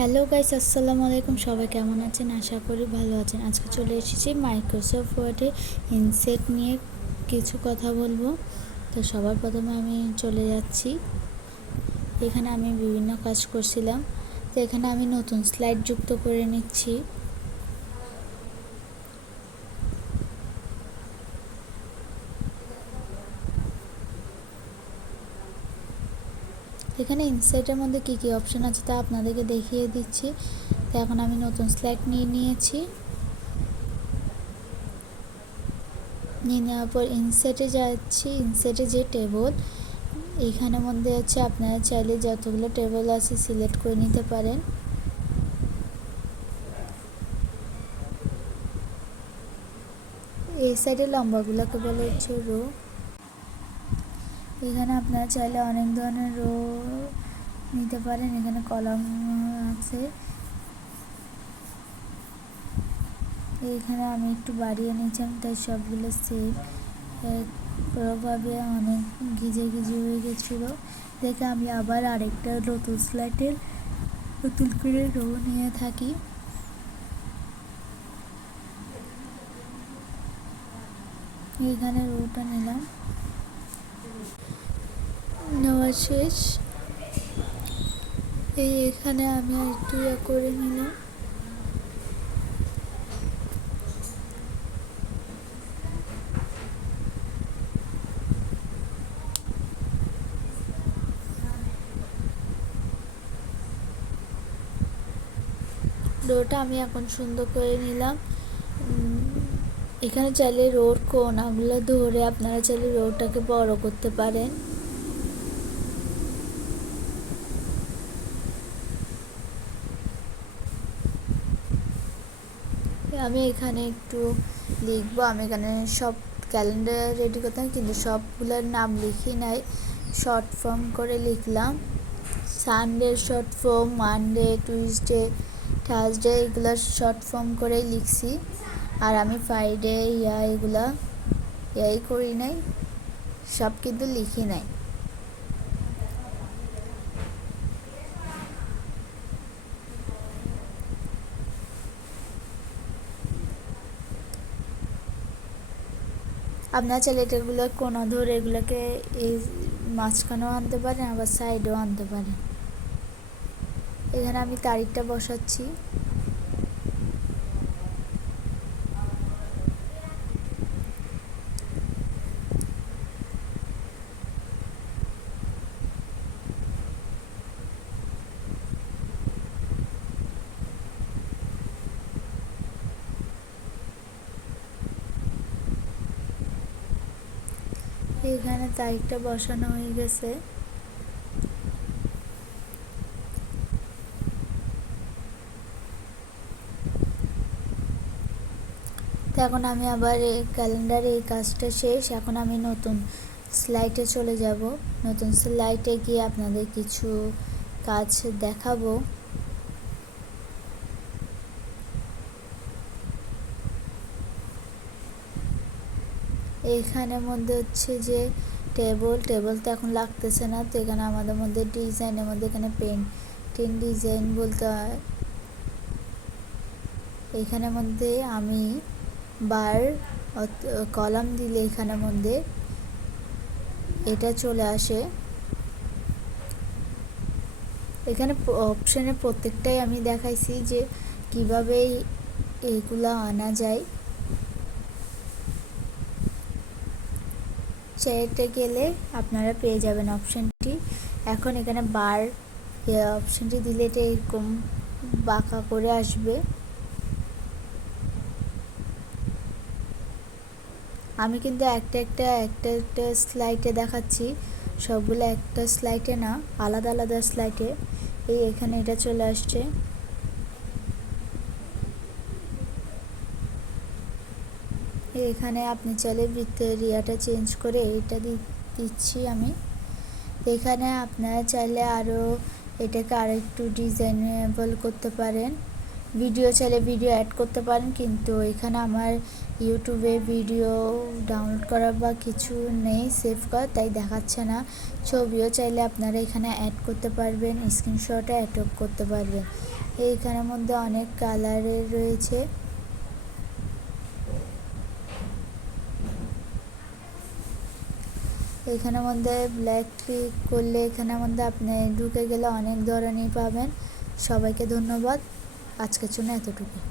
Hello guys, আসসালামু আলাইকুম। সবাই কেমন আছেন? আশা করি ভালো আছেন। আজকে চলে এসেছি মাইক্রোসফট ওয়ার্ডে ইনসেট নিয়ে কিছু কথা বলবো। তো সবার প্রথমে আমি চলে যাচ্ছি। এখানে আমি বিভিন্ন কাজ করছিলাম, তো এখানে আমি নতুন স্লাইড যুক্ত করে নিচ্ছি। এখানে ইনসাইটের মধ্যে কী কী অপশান আছে তা আপনাদেরকে দেখিয়ে দিচ্ছি। তো এখন আমি নতুন স্লাইড নিয়ে নিয়েছি। নিয়ে নেওয়ার পর ইনসাইটে যাচ্ছি। ইনসাইটে যে টেবল এখানের মধ্যে আছে, আপনারা চাইলে যতগুলো টেবল আছে সিলেক্ট করে নিতে পারেন। এই সাইডে লম্বাগুলোকে বলা হচ্ছে রো। এখানে আপনারা চাইলে অনেক ধরনের রো নিতে পারেন। এখানে কলাম আছে। এখানে আমি একটু বাড়িয়ে নিয়েছিলাম, তাই সবগুলো সেম পুরোভাবে অনেক ঘিজে হয়ে গেছিলো দেখে আমি আবার আরেকটা নতুন স্লাইডের নতুন করে রো নিয়ে থাকি। এখানে রোটা নিলাম, নেওয়া শেষ। এখানে আমি একটু করে নিলাম। রোটা আমি এখন সুন্দর করে নিলাম। এখানে চাইলে রোর কোণাগুলো ধরে আপনারা চাইলে রোটাকে বড় করতে পারেন। আমি এখানে একটু লিখবো। আমি এখানে সব ক্যালেন্ডার রেডি করতাম, কিন্তু সবগুলোর নাম লিখি নাই, শর্ট ফর্ম করে লিখলাম। Sunday short form, Monday, Tuesday, Thursday এগুলো শর্ট ফর্ম করেই লিখছি। আর আমি ফ্রাইডে এগুলা করি নাই, সব কিন্তু লিখি নাই। আপনারা চাইলে এটাগুলো কোনা ধরে এগুলোকে এই মাঝখানেও আনতে পারেন, আবার সাইডেও আনতে পারেন। এখানে আমি তারিখটা বসাচ্ছি। এখানে তারিখটা বসানো হয়ে গেছে। তো এখন আমি আবার এই ক্যালেন্ডারে এই কাজটা শেষ। এখন আমি নতুন স্লাইডে চলে যাব। নতুন স্লাইডে গিয়ে আপনাদের কিছু কাজ দেখাবো। এইখানের মধ্যে হচ্ছে যে টেবল তো এখন লাগতেছে না। তো এখানে আমাদের মধ্যে ডিজাইনের মধ্যে এখানে পেন্টিং ডিজাইন বলতে হয়। এখানের মধ্যে আমি বার কলাম দিলে এখানের মধ্যে এটা চলে আসে। এখানে অপশানে প্রত্যেকটাই আমি দেখাইছি যে কিভাবে এইগুলা আনা যায়। চাইতে গেলে আপনারা পেয়ে যাবেন অপশানটি। এখন এখানে বার অপশানটি দিলে এটা এরকম বাঁকা করে আসবে। আমি কিন্তু একটা স্লাইডে দেখাচ্ছি, সবগুলো একটা স্লাইডে না, আলাদা আলাদা স্লাইডে। এখানে এটা চলে আসছে। এখানে আপনি চাইলে বৃত্তের এরিয়াটা চেঞ্জ করে এটা দিচ্ছি আমি। এখানে আপনারা চাইলে আরও এটাকে আরও একটু ডিজাইনেবল করতে পারেন। ভিডিও চাইলে ভিডিও অ্যাড করতে পারেন, কিন্তু এখানে আমার ইউটিউবে ভিডিও ডাউনলোড করা বা কিছু নেই সেভ করা, তাই দেখাচ্ছে না। ছবিও চাইলে আপনারা এখানে অ্যাড করতে পারবেন, স্ক্রিনশটে অ্যাড করতে পারবেন। এইখানের মধ্যে অনেক কালারের রয়েছে। এখানের মধ্যে ব্ল্যাক ক্লিক করলে এখানের মধ্যে আপনি ঢুকে গেলে অনেক ধরনের পাবেন। সবাইকে ধন্যবাদ, আজকের জন্য এতটুকু।